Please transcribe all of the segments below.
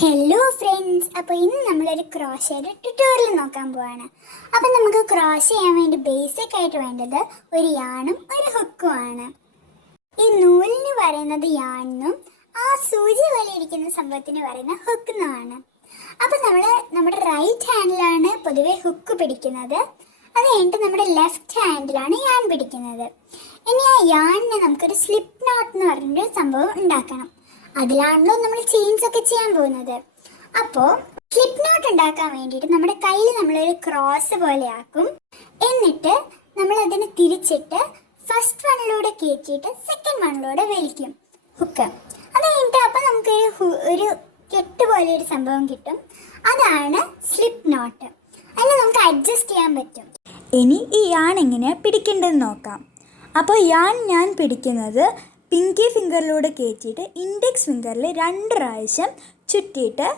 Hello friends, അപ്പോൾ ഇന്ന് നമ്മളൊരു ക്രോഷയുടെ ട്യൂട്ടോറിയൽ നോക്കാൻ പോവാണ്. അപ്പോൾ നമുക്ക് ക്രോഷ് ചെയ്യാൻ വേണ്ടി ബേസിക് ആയിട്ട് വേണ്ടത് ഒരു യാണും ഒരു ഹുക്കും ആണ്. ഈ നൂലിന് പറയുന്നത് യാണെന്നും ആ സൂചി പോലെ ഇരിക്കുന്ന സംഭവത്തിന് പറയുന്ന ഹുക്ക് എന്നുമാണ്. അപ്പോൾ നമ്മുടെ റൈറ്റ് ഹാൻഡിലാണ് പൊതുവെ ഹുക്ക് പിടിക്കുന്നത്. അത് കഴിഞ്ഞിട്ട് നമ്മുടെ ലെഫ്റ്റ് ഹാൻഡിലാണ് യാൺ പിടിക്കുന്നത്. ഇനി ആ യാണിനെ നമുക്കൊരു സ്ലിപ്പ് നോട്ട് എന്ന് പറഞ്ഞൊരു സംഭവം ഉണ്ടാക്കണം. അതിലാണല്ലോ നമ്മൾ ചെയിൻസ് ഒക്കെ ചെയ്യാൻ പോകുന്നത്. അപ്പോൾ സ്ലിപ്പ് നോട്ട് ഉണ്ടാക്കാൻ വേണ്ടിയിട്ട് നമ്മുടെ കയ്യിൽ നമ്മളൊരു ക്രോസ് പോലെ ആക്കും. എന്നിട്ട് നമ്മൾ അതിനെ തിരിച്ചിട്ട് ഫസ്റ്റ് വണ്ണിലൂടെ കയറ്റിയിട്ട് സെക്കൻഡ് വണ്ണിലൂടെ വലിക്കും ഹുക്ക്. അത് കഴിഞ്ഞിട്ട് അപ്പോൾ നമുക്ക് ഒരു കെട്ട് പോലെ ഒരു സംഭവം കിട്ടും. അതാണ് സ്ലിപ്പ് നോട്ട്. അതിനെ നമുക്ക് അഡ്ജസ്റ്റ് ചെയ്യാൻ പറ്റും. ഇനി ഈ യാൺ എങ്ങനെയാണ് പിടിക്കേണ്ടതെന്ന് നോക്കാം. അപ്പോൾ ഞാൻ പിടിക്കുന്നത് പിങ്കി ഫിംഗറിലൂടെ കയറ്റിയിട്ട് ഇൻഡെക്സ് ഫിംഗറിൽ 2 പ്രാവശ്യം ചുറ്റിയിട്ട്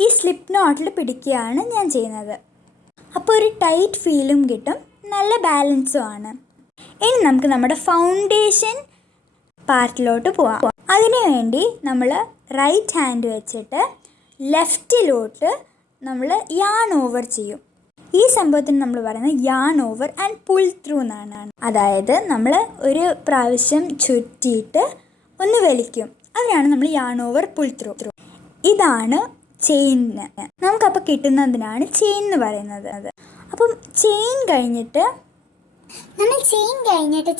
ഈ സ്ലിപ്പ് നോട്ടിൽ പിടിക്കുകയാണ് ഞാൻ ചെയ്യുന്നത്. അപ്പോൾ ഒരു ടൈറ്റ് ഫീലും കിട്ടും, നല്ല ബാലൻസും ആണ്. ഇനി നമുക്ക് നമ്മുടെ ഫൗണ്ടേഷൻ പാർട്ടിലോട്ട് പോവാം. അതിനു വേണ്ടി നമ്മൾ റൈറ്റ് ഹാൻഡ് വെച്ചിട്ട് ലെഫ്റ്റിലോട്ട് നമ്മൾ യാൺ ഓവർ ചെയ്യും. ഈ സംഭവത്തിന് നമ്മൾ പറയുന്നത് yarn over and pull through എന്നാണ്. അതായത് നമ്മൾ ഒരു പ്രാവശ്യം ചുറ്റിയിട്ട് ഒന്ന് വലിക്കും, അതിനാണ് നമ്മൾ യാൺ ഓവർ പുൾ ത്രൂ. ഇതാണ് ചെയിന്. നമുക്കപ്പോൾ കിട്ടുന്നതിനാണ് ചെയിൻ എന്ന് പറയുന്നത്. അപ്പം ചെയിൻ കഴിഞ്ഞിട്ട്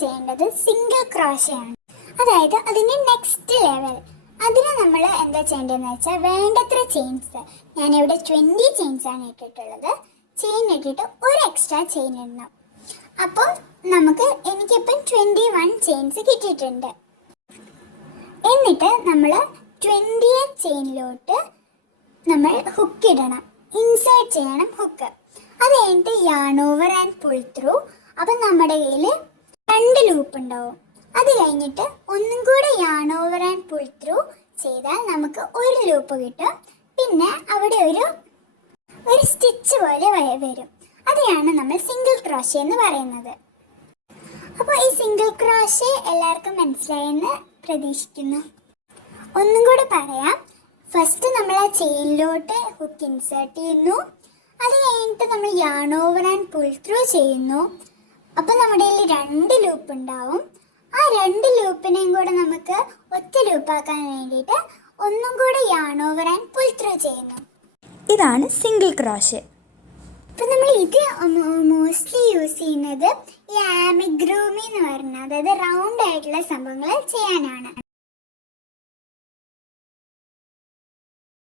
ചെയ്യേണ്ടത് സിംഗിൾ ക്രോഷയാണ്. അതായത് അതിൻ്റെ നെക്സ്റ്റ് ലെവൽ. അതിന് നമ്മൾ എന്താ ചെയ്യേണ്ടതെന്ന് വെച്ചാൽ വേണ്ടത്ര ചെയിൻസ്, ഞാനിവിടെ 20 ചെയിൻസാണ് ഇട്ടിട്ടുള്ളത്. ചെയിൻ ഇട്ടിട്ട് ഒരു എക്സ്ട്രാ ചെയിൻ ഇടണം. അപ്പോൾ എനിക്കിപ്പം 21 ചെയിൻസ് കിട്ടിയിട്ടുണ്ട്. എന്നിട്ട് നമ്മൾ 20th ചെയിനിലോട്ട് നമ്മൾ ഹുക്ക് ഇടണം, ഇൻസേർട്ട് ചെയ്യണം ഹുക്ക്. അത് കഴിഞ്ഞിട്ട് yarn over and pull through. അപ്പം നമ്മുടെ കയ്യിൽ 2 ലൂപ്പ് ഉണ്ടാവും. അത് കഴിഞ്ഞിട്ട് ഒന്നും കൂടെ yarn over and pull through ചെയ്താൽ നമുക്ക് ഒരു ലൂപ്പ് കിട്ടും. പിന്നെ അവിടെ ഒരു സ്റ്റിച്ച് പോലെ വരും. അതെയാണ് നമ്മൾ സിംഗിൾ ക്രോഷേ എന്ന് പറയുന്നത്. അപ്പോൾ ഈ സിംഗിൾ ക്രോഷേ എല്ലാവർക്കും മനസ്സിലായെന്ന് പ്രതീക്ഷിക്കുന്നു. ഒന്നും കൂടെ പറയാം. ഫസ്റ്റ് നമ്മൾ ആ ചെയിനിലോട്ട് ഹുക്ക് ഇൻസേർട്ട് ചെയ്യുന്നു. അത് കഴിഞ്ഞിട്ട് നമ്മൾ yarn over and pull through ചെയ്യുന്നു. അപ്പോൾ നമ്മുടെ കയ്യിൽ 2 ലൂപ്പ് ഉണ്ടാവും. ആ 2 ലൂപ്പിനെയും കൂടെ നമുക്ക് ഒറ്റ ലൂപ്പാക്കാൻ വേണ്ടിയിട്ട് ഒന്നും കൂടെ yarn over and pull through ചെയ്യുന്നു. ഇതാണ് സിംഗിൾ ക്രോഷേ. അപ്പം നമ്മൾ ഇത് മോസ്റ്റ്ലി യൂസ് ചെയ്യുന്നത് ഈ ആമിഗ്രൂമി എന്ന് പറഞ്ഞാൽ, അതായത് റൗണ്ട് ആയിട്ടുള്ള സംഭവങ്ങൾ ചെയ്യാനാണ്.